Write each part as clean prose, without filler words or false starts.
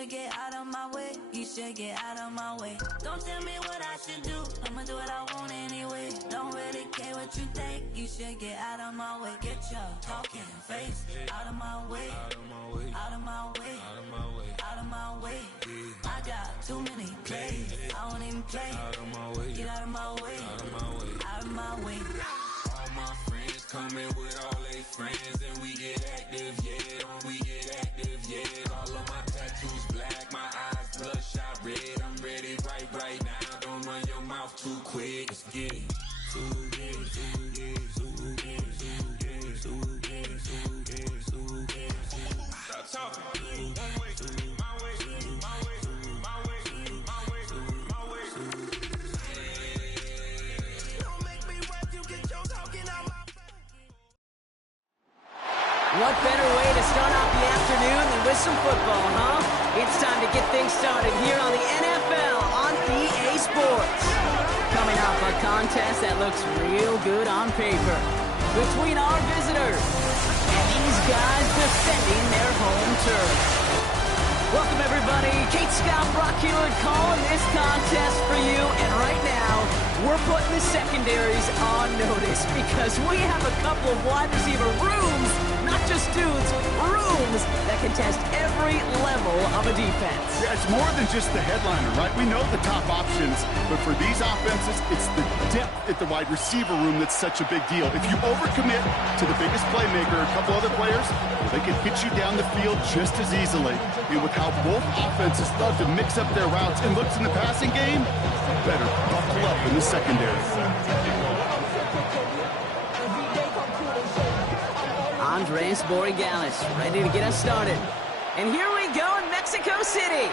should get out of my way. You should get out of my way. Don't tell me what I should do. I'ma do what I want anyway. Don't really care what you think. You should get out of my way. Get your talking face out of my way. Out of my way. Out of my way. Out of my way. Out of my way. I got too many plays. I won't even play. Out of my way. Get out of my way. Out of my way. Out of my way. All my friends coming with all they friends, and we get active, yeah. We get active, yeah. All of my tattoos black, my eyes bloodshot red. I'm ready right now. Don't run your mouth too quick. Let's get it. Stop talking. One way, my way, my way, my way, my way, my way. Don't make me rap, you get your talking out my What better way to start off the afternoon than with some football, huh? It's time to get things started here on the NFL on EA Sports. Coming off a contest that looks real good on paper between our visitors and these guys defending their home turf. Welcome, everybody. Kate Scott Brock here calling this contest for you. And right now, we're putting the secondaries on notice because we have a couple of wide receiver rooms, not just dudes, rooms that can test every level of a defense. Yeah, it's more than just the headliner, right? We know the top options, but for these offenses, it's the depth at the wide receiver room that's such a big deal. If you overcommit to the biggest playmaker, a couple other players, they can hit you down the field just as easily. And with how both offenses love to mix up their routes and looks in the passing game, better buckle up in the secondary. Andres Borregales ready to get us started. And here we go in Mexico City.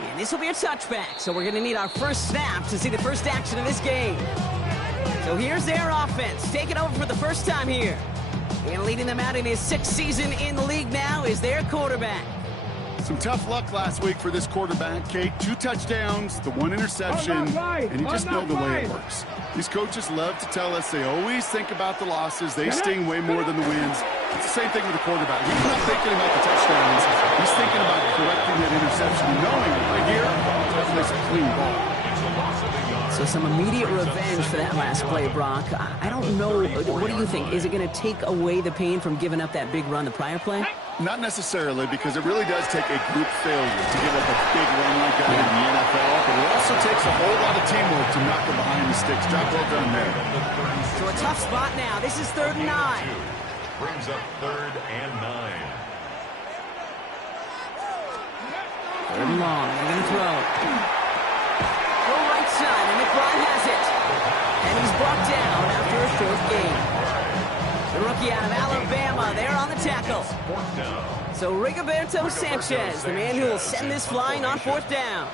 And this will be a touchback, so we're going to need our first snap to see the first action of this game. So here's their offense, taking over for the first time here. And leading them out in his 6th season in the league now is their quarterback. Some tough luck last week for this quarterback, Kate. 2 touchdowns, the 1 interception, and you just know the way it works. These coaches love to tell us they always think about the losses. They sting way more than the wins. It's the same thing with the quarterback. He's not thinking about the touchdowns. He's thinking about correcting that interception, knowing right here, that's a clean ball. So some immediate revenge for that last play, Brock. I don't know. What do you think? Is it going to take away the pain from giving up that big run the prior play? Not necessarily, because it really does take a group failure to give up a big run like that in the NFL. But it also takes a whole lot of teamwork to knock them behind the sticks. Job well done there. So a tough spot now. This is 3rd and 9. Brings up 3rd and 9. 3rd and long. They're going to throw. Go right side, and McBride has it. And he's brought down after a short gain. The rookie out of Alabama, there on the tackle. So Rigoberto Sanchez, the man who will send this flying on 4th down.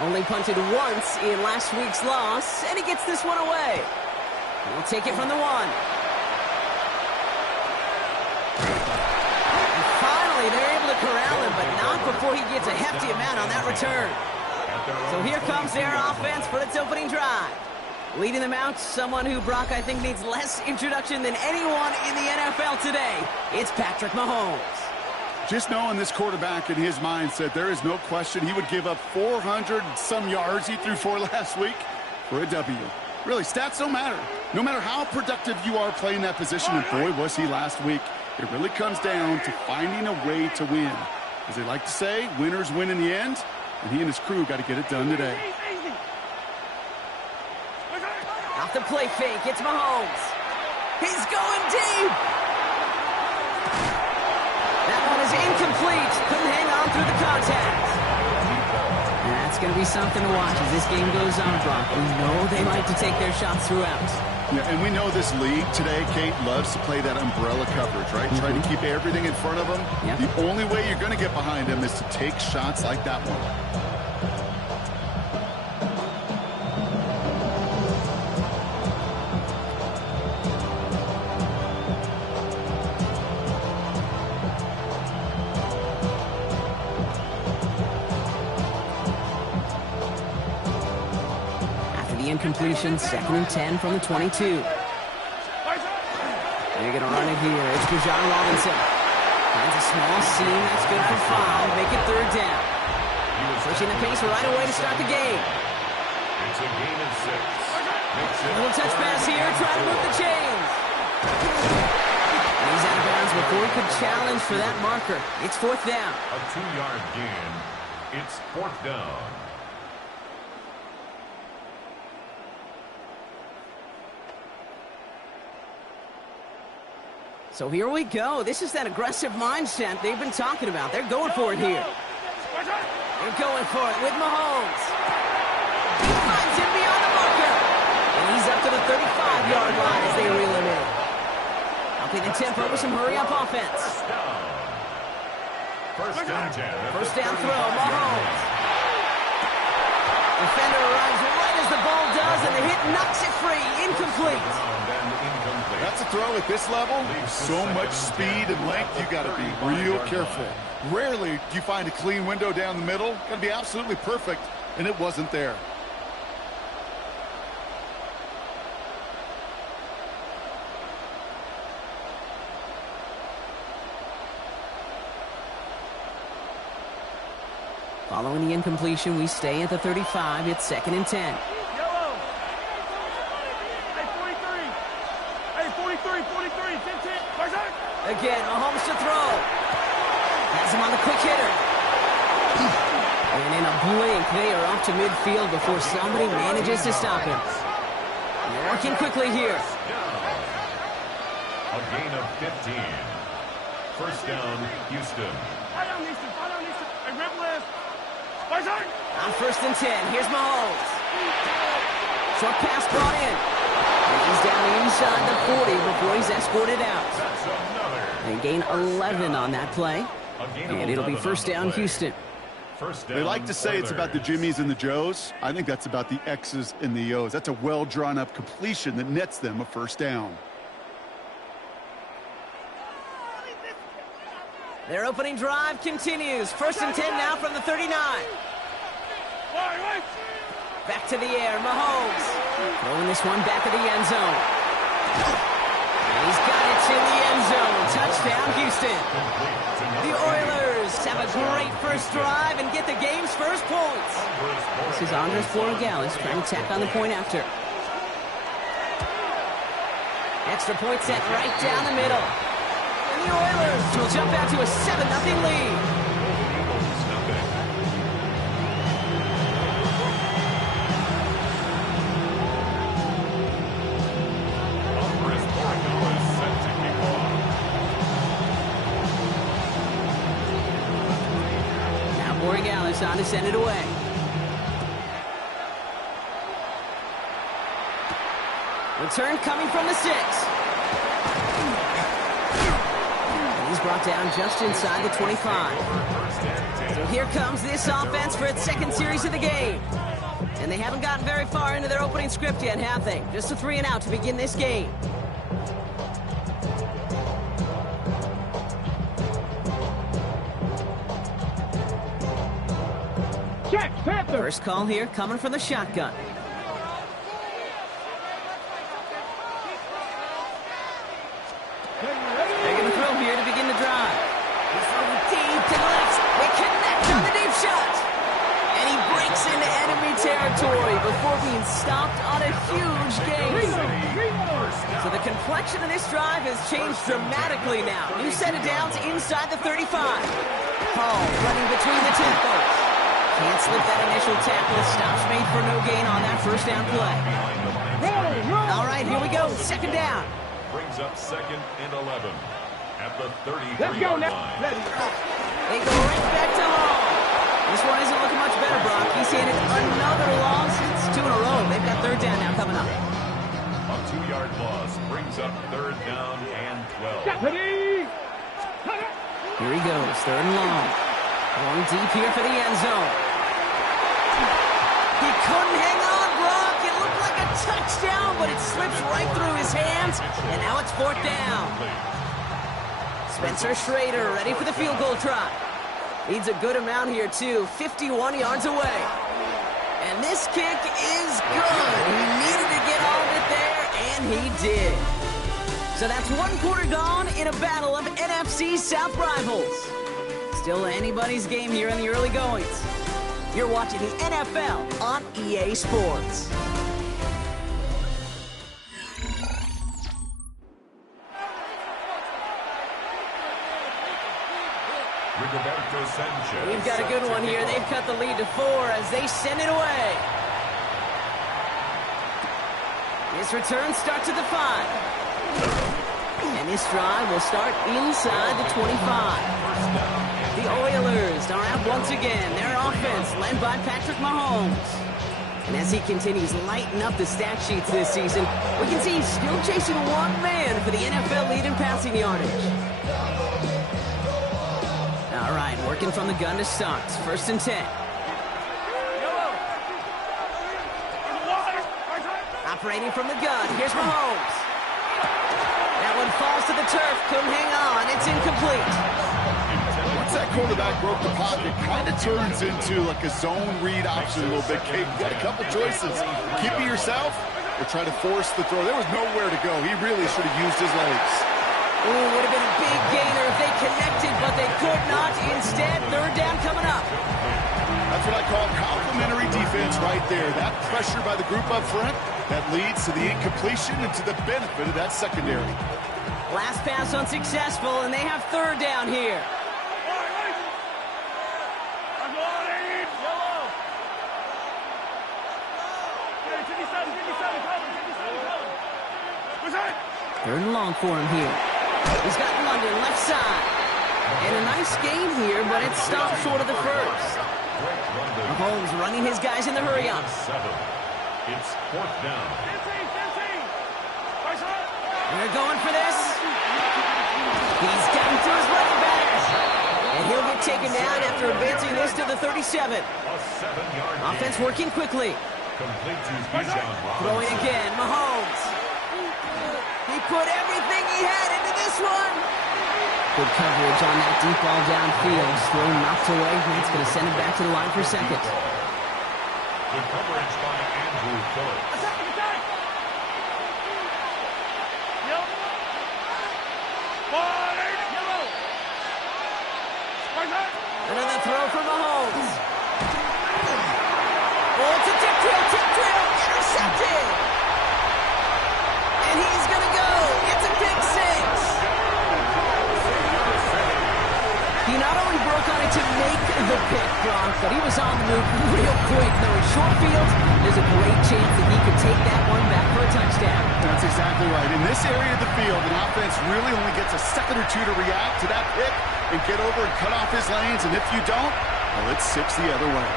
Only punted once in last week's loss, and he gets this one away. He'll take it from the 1. And finally, they're able to corral him, but not before he gets a hefty amount on that return. So here comes their offense for its opening drive. Leading them out, someone who, Brock, I think needs less introduction than anyone in the NFL today. It's Patrick Mahomes. Just knowing this quarterback in his mindset, there is no question he would give up 400-some yards he threw for last week for a W. Really, stats don't matter. No matter how productive you are playing that position, and boy, was he last week, it really comes down to finding a way to win. As they like to say, winners win in the end, and he and his crew got to get it done today. Off the play fake, it's Mahomes. He's going deep. That one is incomplete. Couldn't hang on through the contact. That's going to be something to watch as this game goes on, Brock. We know they like to take their shots throughout. Yeah, and we know this league today, Kate, loves to play that umbrella coverage, right? Try to keep everything in front of them. Yep. The only way you're going to get behind them is to take shots like that one. Incompletion, 2nd and 10 from the 22. They're going to run it here. It's Bijan Robinson. Finds Finds a small seam. That's good for 5. Make it third down. Pushing the pace right away to start the game. It's a gain of 6. Little touch pass here, trying to move the chains. And he's out of bounds before he could challenge for that marker. It's fourth down. A 2-yard gain. It's fourth down. So here we go. This is that aggressive mindset they've been talking about. They're going for it here. They're going for it with Mahomes. He finds him beyond the marker. And he's up to the 35-yard line as they reel him in. Upping the tempo with some hurry-up offense. First and 10. First down throw, Mahomes. Defender arrives right as the ball does, and the hit knocks it free. Incomplete. That's a throw at this level. So much speed and length, you got to be real careful. Rarely do you find a clean window down the middle. Got to be absolutely perfect, and it wasn't there. Following the incompletion, we stay at the 35. It's second and 10. Again, Mahomes to throw. Has him on the quick hitter. And in a blink, they are off to midfield before somebody manages to stop him. They're working quickly here. A gain of 15. First down, Houston. On first and 10, here's Mahomes. Short pass brought in. And he's down inside the 40 before he's escorted out. They gain 11 on that play. And it'll be first down, Houston. They like to say it's about the Jimmies and the Joes. I think that's about the X's and the O's. That's a well-drawn-up completion that nets them a first down. Their opening drive continues. First and 10 now from the 39. Back to the air, Mahomes. Throwing this one back of the end zone. He's got it to the end zone. Touchdown, Houston. The Oilers have a great first drive and get the game's first points. This is Andres Florigalis trying to tack on the point after. Extra point set right down the middle. And the Oilers will jump out to a 7-0 lead. On to send it away. Return coming from the 6. And he's brought down just inside the 25. So here comes this offense for its second series of the game. And they haven't gotten very far into their opening script yet, have they? Just a 3 and out to begin this game. First call here coming from the shotgun. They're going to throw here to begin the drive. He's throwing deep to the left. They connect on the deep shot. And he breaks into enemy territory before being stopped on a huge gain. So the complexion of this drive has changed dramatically now. New set of downs inside the 35. Hall running between the tackles. Can't slip that initial tackle. Stops made for no gain on that first down play. All right, here we go. Second down. Brings up second and 11 at the 33-yard line. They go right back to Hall. This one isn't looking much better, Brock. He's handed another loss. It's 2 in a row. They've got third down now coming up. A 2-yard loss brings up third down and 12. Here he goes, third and long. Going deep here for the end zone. He couldn't hang on, Brock. It looked like a touchdown, but it slips right through his hands, and now it's fourth down. Spencer Schrader ready for the field goal try. Needs a good amount here, too. 51 yards away. And this kick is good. He needed to get all of it there, and he did. So that's one quarter gone in a battle of NFC South rivals. Still anybody's game here in the early goings. You're watching the NFL on EA Sports. We've got a good one here. They've cut the lead to 4 as they send it away. This return starts at the 5. And this drive will start inside the 25. The Oilers are out once again. Their offense led by Patrick Mahomes. And as he continues lighting up the stat sheets this season, we can see he's still chasing one man for the NFL lead in passing yardage. All right, working from the gun to start. 1st and 10. Operating from the gun. Here's Mahomes. That one falls to the turf. Couldn't hang on. It's incomplete. Once that quarterback broke the pocket, kind of turns into like a zone read option a little bit. Kate, you got a couple choices. Keep it yourself or try to force the throw. There was nowhere to go. He really should have used his legs. Ooh, would have been a big gainer if they connected, but they could not. Instead, 3rd down coming up. That's what I call complimentary defense right there. That pressure by the group up front, that leads to the incompletion and to the benefit of that secondary. Last pass unsuccessful, and they have 3rd down here. Third and long for him here. He's got London left side. And a nice gain here, but it's stopped short of the 1st. Mahomes running his guys in the hurry-up. It's 4th down. They're going for this. He's getting to his running back. And he'll get taken down after advancing this to the 37. Offense working quickly. Throwing again, Mahomes. He put everything he had into this one. Good coverage on that deep ball downfield. Throw knocked away. That's going to send it back to the line for 2nd. Good coverage by Andrew Phillips. Another throw for Mahomes. Oh, it's a tip drill, intercepted. And he's going to go. It's a pick 6. He not only broke on it to make the pick, Gronk, but he was on the move real quick. Knowing short field, there's a great chance that he could take that one back for a touchdown. That's exactly right. In this area of the field, an offense really only gets a second or 2 to react to that pick and get over and cut off his lanes. And if you don't, well, it's 6 the other way.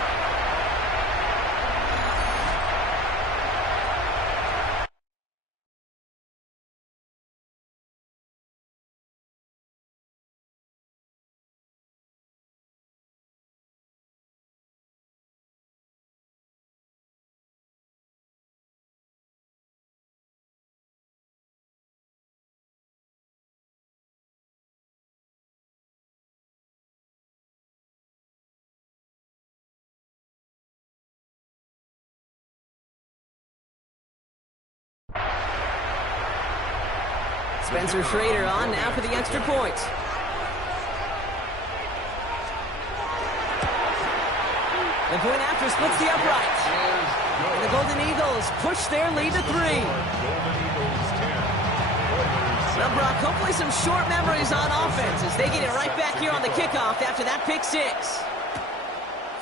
Spencer Schrader on now for the extra point. The point after splits the upright. And the Golden Eagles push their lead to 3. Well, Brock, hopefully some short memories on offense as they get it right back here on the kickoff after that pick 6.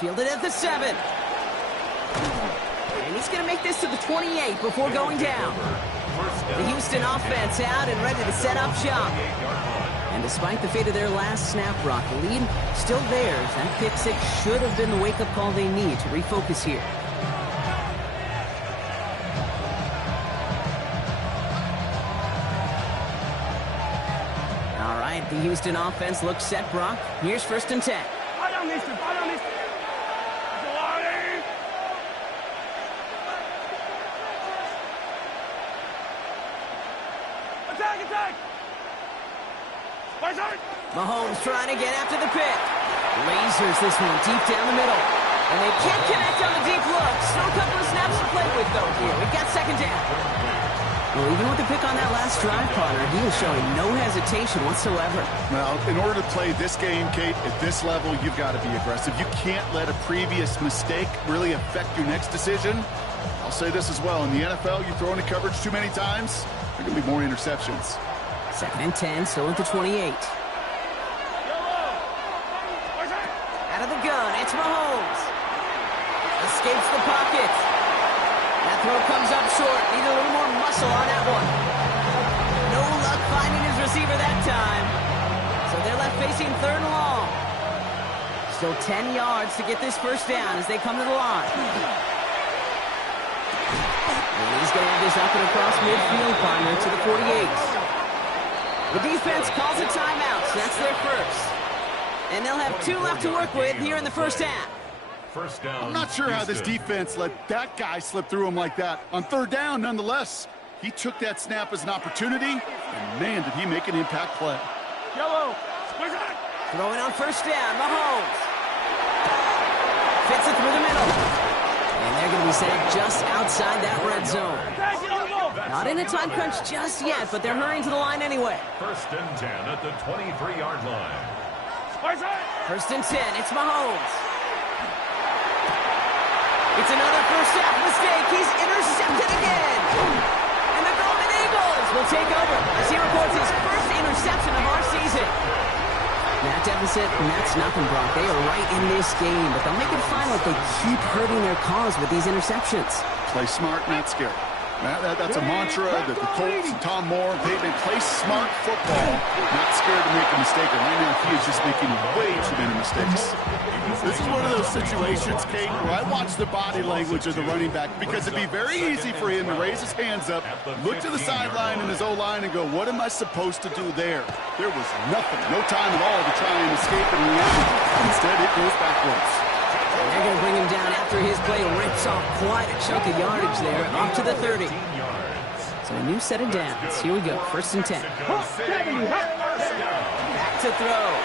Fielded at the 7. And he's going to make this to the 28 before going down. The Houston offense out and ready to set up shop. And despite the fate of their last snap, Brock, the lead still theirs. That pick 6 should have been the wake-up call they need to refocus here. All right, the Houston offense looks set, Brock. Here's 1st and 10. Mahomes trying to get after the pick. Lasers this one deep down the middle. And they can't connect on the deep look. Still a couple of snaps to play with, though, here. We've got 2nd down. Well, even with the pick on that last drive, Connor, he was showing no hesitation whatsoever. Well, in order to play this game, Kate, at this level, you've got to be aggressive. You can't let a previous mistake really affect your next decision. I'll say this as well. In the NFL, you throw into coverage too many times, there are going to be more interceptions. 2nd and 10, still at the 28. Out of the gun, it's Mahomes. Escapes the pocket. That throw comes up short. Need a little more muscle on that one. No luck finding his receiver that time. So they're left facing 3rd and long. Still 10 yards to get this first down as they come to the line. And he's going to have this up and across midfield, partner, to the 48. The defense calls a timeout, so that's their first. And they'll have 2 left to work with here in the first half. First down. I'm not sure how this defense let that guy slip through him like that. On 3rd down, nonetheless, he took that snap as an opportunity, and man, did he make an impact play. Throwing on first down, Mahomes. Fits it through the middle. And they're going to be sent just outside that red zone. Not in a time crunch just yet, but they're hurrying to the line anyway. 1st and 10 at the 23-yard line. 1st and 10, it's Mahomes. It's another first half mistake. He's intercepted again. And the Golden Eagles will take over as he records his first interception of our season. That deficit, and that's nothing, Brock. They are right in this game, but they'll make it final if they keep hurting their cause with these interceptions. Play smart, not scary. That's a mantra that the Colts and Tom Moore, they play smart football, not scared to make a mistake. And right now, he is just making way too many mistakes. This is one of those situations, Kate, where I watch the body language of the running back, because it'd be very easy for him to raise his hands up, look to the sideline in his O-line and go, what am I supposed to do there? There was nothing, no time at all to try and escape and react. Instead, it goes backwards. And they're going to bring him down after his play rips off quite a chunk of yardage there, up to the 30. So a new set of downs. Here we go, 1st and 10. Back to throw.